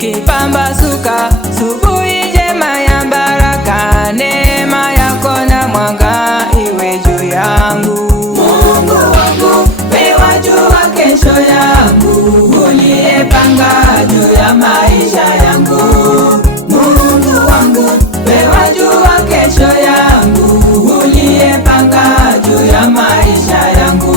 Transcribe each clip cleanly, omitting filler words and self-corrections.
kipambazuka, asubuhi njema ya baraka, neema yako na mwanga iwe juu yangu. Mungu wangu, wewe wajua kesho yangu, uliyepanga juu ya maisha yangu. Mungu wangu, wewe wajua kesho yangu, uliyepanga juu ya maisha yangu.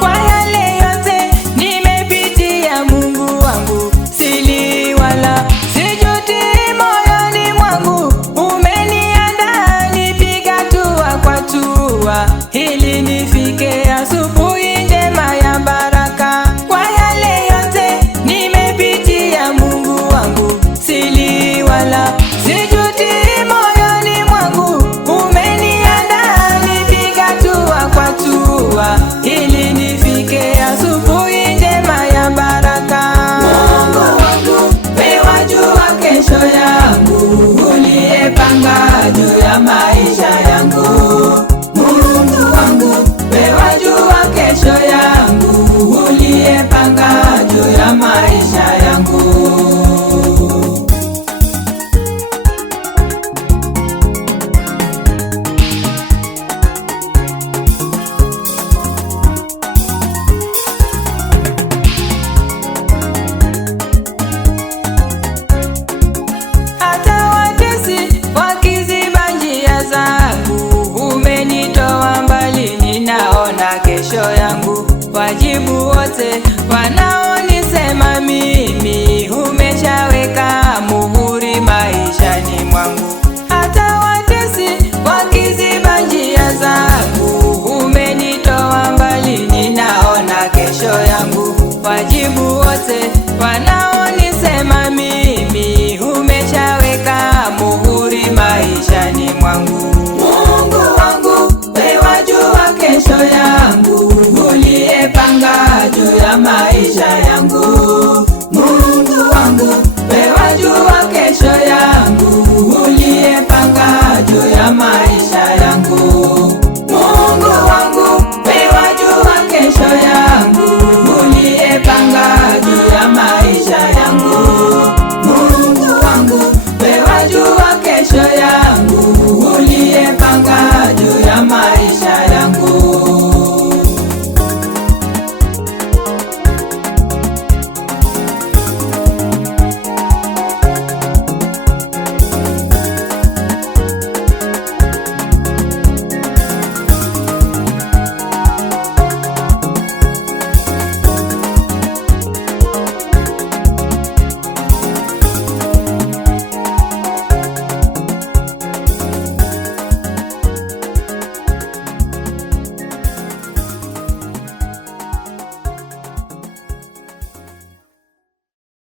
Kwa yale yote nimepitia, Mungu wangu, sili wala sijuti, moyoni mwangu umeniandaa, nipiga hatua kwa hatua ili nifike asubuhi njema ya baraka. Kwa yale yote nimepitia, Mungu wangu, sili wala sijuti, moyoni mwangu umeniandaa, nipiga hatua kwa hatua ili nifike asubuhi njema ya baraka. Mungu wangu, wewe wajua kesho yangu, uliyepanga juu ya maisha yangu. Mungu wangu, wewe wajua kesho yangu, uliyepanga juu ya maisha yangu. Hata watesi wakiziba njia zangu, umenitoa mbali, ninaona kesho yangu. Wajibu wote wanaonisema mimi, umeshaweka muhuri maishani mwangu. Hata watesi wakiziba njia zangu, umenitoa mbali, ninaona kesho yangu. Wajibu wote wanaonisema mimi, umeshaweka muhuri maishani mwangu. Mungu wangu, wewe wajua kesho yangu,